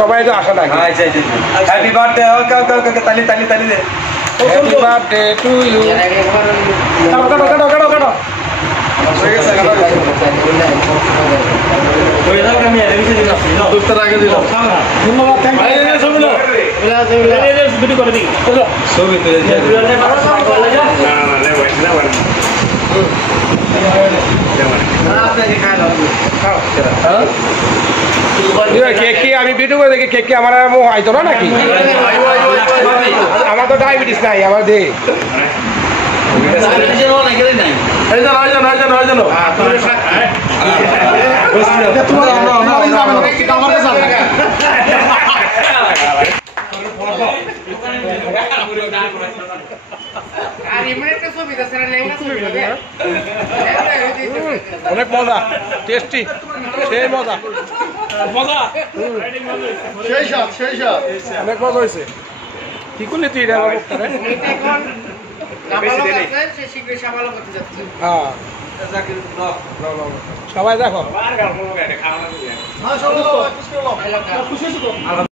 সবাই তো আসা লাগে। Happy birthday. ওকে ওকে ওকে তালি তালি তালি দে। Happy birthday to you. কাটো কাটো কাটো কাটো কাটো। ধন্যবাদ। Thank you. কেক কি আমি ভিডিও করে দেখি, কেক কি আমার আইতো না নাকি? আমার তো ডায়াবেটিস নাই, আমার দে অনেক মজা, টেস্টি, সেই মজা মজা, অনেক মজা হয়েছে। কি করলি তুই? সবাই দেখো।